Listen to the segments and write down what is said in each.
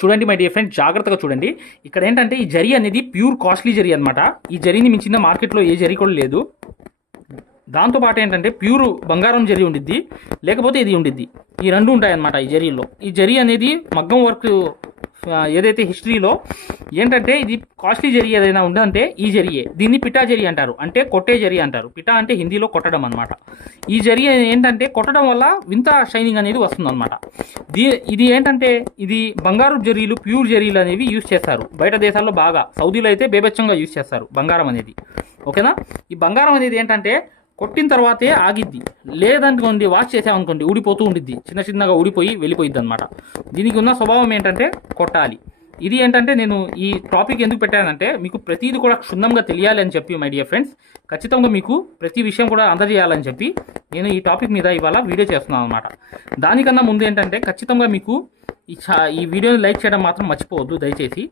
చూడండి my dear friend జాగ్రత్తగా చూడండి. ఇక్కడ ఏంటంటే ఈ జరీ అనేది ప్యూర్ కాస్ట్లీ జరీ అనమాట ఈ జరీని మించిన మార్కెట్లో ఏ జరీ కూడా లేదు. దాంతో పాటు ఏంటంటే ప్యూర్ బంగారం జరీ ఉండిద్ది. లేకపోతే ఇది ఉండిద్ది. ఈ రెండు ఉంటాయన్నమాట ఈ జరీలో. ఈ జరీ అనేది మగ్గం వర్క్ ఏదైతే హిస్టరీలో ఏంటంటే ఇది కాస్ట్లీ జరిగే ఏదైనా ఉందంటే ఈ జరియే. దీన్ని పిటా జరి అంటారు. అంటే కొట్టే జరి అంటారు. పిటా అంటే హిందీలో కొట్టడం అనమాట ఈ జరి ఏంటంటే కొట్టడం వల్ల వింత షైనింగ్ అనేది వస్తుందన్నమాట. దీ ఇది ఏంటంటే ఇది బంగారు జరీలు ప్యూర్ జరీలు అనేవి యూజ్ చేస్తారు. బయట దేశాల్లో బాగా. సౌదీలో అయితే బేబచ్చంగా యూజ్ చేస్తారు బంగారం అనేది. ఓకేనా? ఈ బంగారం అనేది ఏంటంటే కొట్టిన తర్వాతే ఆగిద్ది. లేదనుకోండి వాష్ చేసామనుకోండి ఊడిపోతూ ఉండిద్ది. చిన్న చిన్నగా ఊడిపోయి వెళ్ళిపోయిద్ది అనమాట దీనికి ఉన్న స్వభావం ఏంటంటే కొట్టాలి. ఇది ఏంటంటే నేను ఈ టాపిక్ ఎందుకు పెట్టానంటే మీకు ప్రతిది కూడా క్షుణ్ణంగా తెలియాలి అని చెప్పి మై డియర్ ఫ్రెండ్స్ ఖచ్చితంగా మీకు ప్రతి విషయం కూడా అందజేయాలని చెప్పి నేను ఈ టాపిక్ మీద ఇవాళ వీడియో చేస్తున్నాను అనమాట దానికన్నా ముందు ఏంటంటే ఖచ్చితంగా మీకు ఈ చా ఈ వీడియోని లైక్ చేయడం మాత్రం మర్చిపోవద్దు దయచేసి.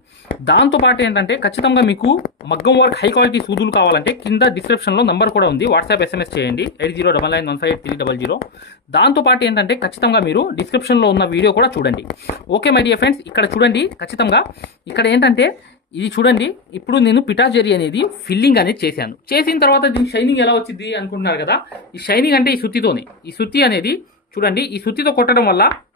దాంతోపాటు ఏంటంటే ఖచ్చితంగా మీకు మగ్గం వర్క్ హై క్వాలిటీ సూదులు కావాలంటే కింద డిస్క్రిప్షన్లో నెంబర్ కూడా ఉంది. వాట్సాప్ ఎస్ఎంఎస్ చేయండి. Eight zero double nine one five eight three double zero. దాంతోపాటు ఏంటంటే ఖచ్చితంగా మీరు డిస్క్రిప్షన్లో ఉన్న వీడియో కూడా చూడండి. ఓకే మై డియర్ ఫ్రెండ్స్ ఇక్కడ చూడండి ఖచ్చితంగా ఇక్కడ ఏంటంటే ఇది చూడండి ఇప్పుడు నేను పిటాజరీ అనేది ఫిల్లింగ్ అనేది చేశాను. చేసిన తర్వాత దీని షైనింగ్ ఎలా వచ్చింది అనుకుంటున్నారు కదా? ఈ షైనింగ్ అంటే ఈ సుత్తితోనే. ఈ సుత్తి అనేది చూడండి ఈ సుత్తితో కొట్టడం వల్ల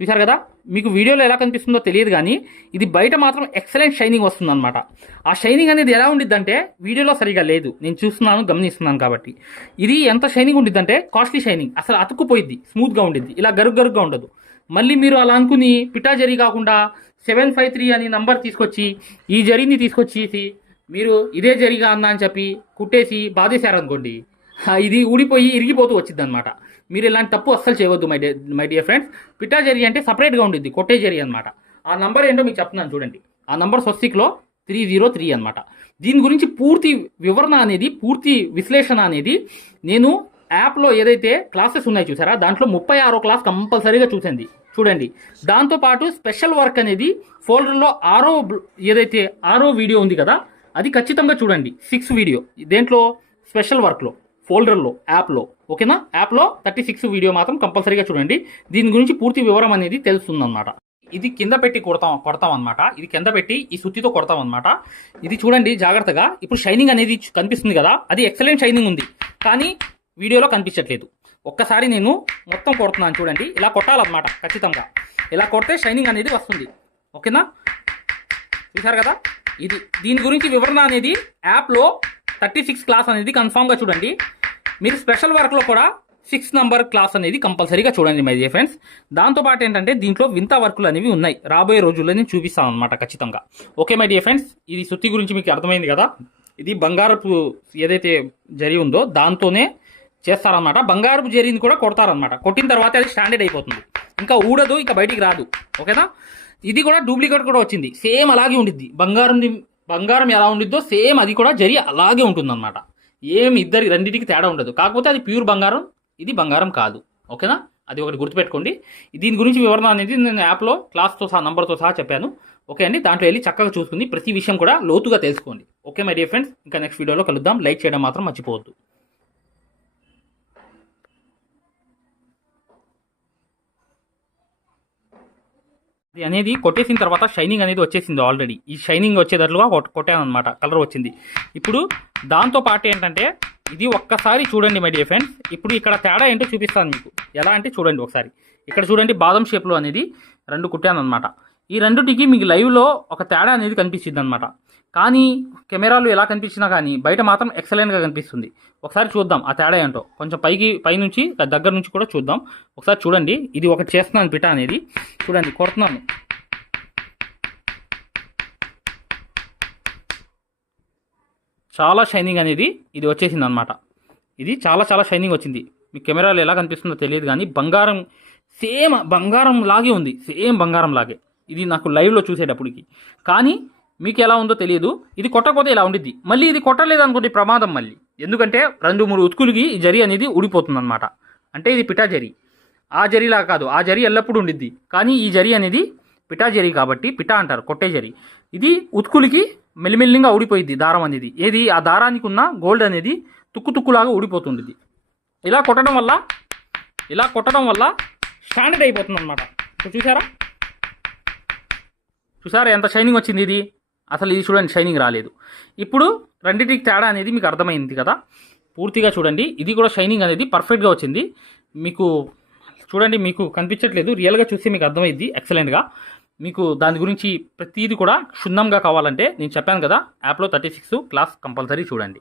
చూశారు కదా? మీకు వీడియోలో ఎలా కనిపిస్తుందో తెలియదు కానీ ఇది బయట మాత్రం ఎక్సలెంట్ షైనింగ్ వస్తుందన్నమాట. ఆ షైనింగ్ అనేది ఎలా ఉండిద్దంటే వీడియోలో సరిగా లేదు. నేను చూస్తున్నాను గమనిస్తున్నాను కాబట్టి. ఇది ఎంత షైనింగ్ ఉండిద్దంటే కాస్ట్లీ షైనింగ్. అసలు అతుక్కుపోయిద్ది స్మూత్గా ఉండిద్ది. ఇలా గరుగ్ గరుగ్గా ఉండదు. మళ్ళీ మీరు అలా అనుకుని పిటా జరీ కాకుండా సెవెన్ ఫైవ్ త్రీ అని నంబర్ తీసుకొచ్చి ఈ జరీని తీసుకొచ్చేసి మీరు ఇదే జరిగా అన్నా అని చెప్పి కుట్టేసి బాధేశారనుకోండి ఇది ఊడిపోయి ఇరిగిపోతూ వచ్చిందనమాట మీరు ఇలాంటి తప్పు అస్సలు చేయవద్దు my dear my dear friends పిటా అంటే సపరేట్గా ఉండిద్ది కొట్టే అనమాట ఆ నంబర్ ఏంటో మీకు చెప్తున్నాను చూడండి. ఆ నంబర్ స్వస్తిక్లో త్రీ జీరో త్రీ అనమాట దీని గురించి పూర్తి వివరణ అనేది పూర్తి విశ్లేషణ అనేది నేను యాప్లో ఏదైతే క్లాసెస్ ఉన్నాయి చూసారా దాంట్లో ముప్పై ఆరో క్లాస్ కంపల్సరీగా చూసింది. చూడండి. దాంతోపాటు స్పెషల్ వర్క్ అనేది ఫోల్డర్లో ఆరో ఏదైతే ఆరో వీడియో ఉంది కదా అది ఖచ్చితంగా చూడండి. Six video. దేంట్లో? స్పెషల్ వర్క్లో. ఫోల్డర్లో యాప్లో. ఓకేనా? యాప్లో థర్టీ సిక్స్ వీడియో మాత్రం కంపల్సరీగా చూడండి. దీని గురించి పూర్తి వివరం అనేది తెలుస్తుందన్నమాట. ఇది కింద పెట్టి కొడతాం కొడతాం అనమాట ఇది కింద పెట్టి ఈ సుత్తితో కొడతాం అనమాట ఇది చూడండి జాగ్రత్తగా. ఇప్పుడు షైనింగ్ అనేది కనిపిస్తుంది కదా అది ఎక్సలెంట్ షైనింగ్ ఉంది. కానీ వీడియోలో కనిపించట్లేదు. ఒక్కసారి నేను మొత్తం కొడుతున్నాను చూడండి. ఇలా కొట్టాలన్నమాట ఖచ్చితంగా. ఇలా కొడితే షైనింగ్ అనేది వస్తుంది. ఓకేనా? చూసారు కదా? ఇది దీని గురించి వివరణ అనేది యాప్లో థర్టీ సిక్స్ క్లాస్ అనేది కన్ఫామ్గా చూడండి. మీరు స్పెషల్ వర్క్లో కూడా సిక్స్ నంబర్ క్లాస్ అనేది కంపల్సరీగా చూడండి మై డియర్ ఫ్రెండ్స్. దాంతోపాటు ఏంటంటే దీంట్లో వింత వర్కులు అనేవి ఉన్నాయి. రాబోయే రోజుల్లో నేను చూపిస్తాను అనమాట ఖచ్చితంగా. ఓకే మై డియర్ ఫ్రెండ్స్ ఇది శృతి గురించి మీకు అర్థమైంది కదా? ఇది బంగారపు ఏదైతే జరి ఉందో దాంతోనే చేస్తారనమాట బంగారపు జరిగింది కూడా కొడతారనమాట కొట్టిన తర్వాత అది స్టాండర్డ్ అయిపోతుంది. ఇంకా ఊడదు ఇంకా బయటికి రాదు. ఓకేనా? ఇది కూడా డూప్లికేట్ కూడా వచ్చింది. సేమ్ అలాగే ఉండిద్ది. బంగారం బంగారం ఎలా ఉండిద్దో సేమ్ అది కూడా జరి అలాగే ఉంటుందన్నమాట. ఏం ఇద్దరి రెండింటికి తేడా ఉండదు. కాకపోతే అది ప్యూర్ బంగారం ఇది బంగారం కాదు. ఓకేనా? అది ఒకటి గుర్తుపెట్టుకోండి. దీని గురించి వివరణ అనేది నేను యాప్లో క్లాస్తో సహా నంబర్తో సహా చెప్పాను. ఓకే అండి? దాంట్లో వెళ్ళి చక్కగా చూసుకుని ప్రతి విషయం కూడా లోతుగా తెలుసుకోండి. Okay my dear friends? ఇంకా నెక్స్ట్ వీడియోలో కలుద్దాం. లైక్ చేయడం మాత్రం మర్చిపోవద్దు. ఇది అనేది కొట్టేసిన తర్వాత షైనింగ్ అనేది వచ్చేసింది ఆల్రెడీ ఈ షైనింగ్ వచ్చేటట్లుగా కొట్- కొట్టాను అనమాట కలర్ వచ్చింది. ఇప్పుడు దాంతో పాటు ఏంటంటే ఇది ఒక్కసారి చూడండి మై డియర్ ఫ్రెండ్స్ ఇప్పుడు ఇక్కడ తేడా ఏంటో చూపిస్తాను మీకు. ఎలా అంటే చూడండి ఒకసారి. ఇక్కడ చూడండి బాదం షేప్లో అనేది రెండు కుట్టాను అనమాట ఈ రెండుటికి మీకు లైవ్లో ఒక తేడా అనేది కనిపిస్తుంది అనమాట కానీ కెమెరాలు ఎలా కనిపించినా కానీ బయట మాత్రం ఎక్సలెంట్గా కనిపిస్తుంది. ఒకసారి చూద్దాం ఆ తేడా ఏంటో. కొంచెం పైకి పైనుంచి దగ్గర నుంచి కూడా చూద్దాం. ఒకసారి చూడండి. ఇది ఒకటి చేస్తున్నాను పిట అనేది. చూడండి కొడుతున్నాను. చాలా షైనింగ్ అనేది ఇది వచ్చేసింది అనమాట ఇది చాలా చాలా షైనింగ్ వచ్చింది. మీ కెమెరాలో ఎలా కనిపిస్తుందో తెలియదు కానీ బంగారం సేమ్ బంగారం లాగే ఉంది. సేమ్ బంగారం లాగే. ఇది నాకు లైవ్లో చూసేటప్పటికి. కానీ మీకు ఎలా ఉందో తెలియదు. ఇది కొట్టకపోతే ఇలా ఉండిద్ది. మళ్ళీ ఇది కొట్టలేదు అనుకోండి ప్రమాదం మళ్ళీ. ఎందుకంటే రెండు మూడు ఉతుకులకి ఈ జరి అనేది ఊడిపోతుంది అనమాట అంటే ఇది పిటా జరి ఆ జరిలా కాదు. ఆ జరి ఎల్లప్పుడూ ఉండిద్ది. కానీ ఈ జరి అనేది పిటా జరి కాబట్టి పిటా అంటారు కొట్టే జరి. ఇది ఉతుకులకి మెల్లిమెల్లిగా ఊడిపోయిద్ది దారం అనేది. ఏది? ఆ దారానికి ఉన్న గోల్డ్ అనేది తుక్కు తుక్కులాగా ఊడిపోతుంది ఇలా కొట్టడం వల్ల ఇలా కొట్టడం వల్ల స్టాండర్డ్ అయిపోతుంది అనమాట చూసారా చూసారా ఎంత షైనింగ్ వచ్చింది ఇది? అసలు ఇది చూడండి షైనింగ్ రాలేదు. ఇప్పుడు రెండింటికి తేడా అనేది మీకు అర్థమైంది కదా? పూర్తిగా చూడండి ఇది కూడా షైనింగ్ అనేది పర్ఫెక్ట్గా వచ్చింది. మీకు చూడండి మీకు కనిపించట్లేదు. రియల్గా చూస్తే మీకు అర్థమైంది ఎక్సలెంట్గా మీకు దాని గురించి ప్రతిదీ కూడా క్షుణ్ణంగా కావాలంటే నేను చెప్పాను కదా యాప్లో థర్టీ సిక్స్ క్లాస్ కంపల్సరీ చూడండి.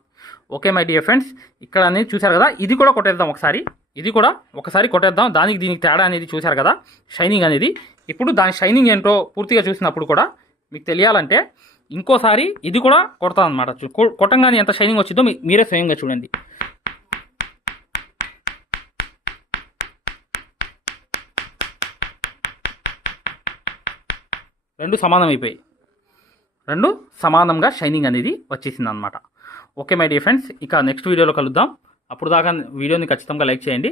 ఓకే మై డియర్ ఫ్రెండ్స్ ఇక్కడ అనేది చూశారు కదా ఇది కూడా కొట్టేద్దాం ఒకసారి. ఇది కూడా ఒకసారి కొట్టేద్దాం దానికి దీనికి తేడా అనేది చూశారు కదా షైనింగ్ అనేది. ఇప్పుడు దాని షైనింగ్ ఏంటో పూర్తిగా చూసినప్పుడు కూడా మీకు తెలియాలంటే ఇంకోసారి ఇది కూడా కొడతాను అనమాట కొట్టంగానే ఎంత షైనింగ్ వచ్చిందో మీరే స్వయంగా చూడండి. రెండు సమానం అయిపోయాయి రెండు సమానంగా షైనింగ్ అనేది వచ్చేసింది అనమాట ఓకే మై డియర్ ఫ్రెండ్స్ ఇక నెక్స్ట్ వీడియోలో కలుద్దాం. అప్పుడు దాకా వీడియోని ఖచ్చితంగా లైక్ చేయండి.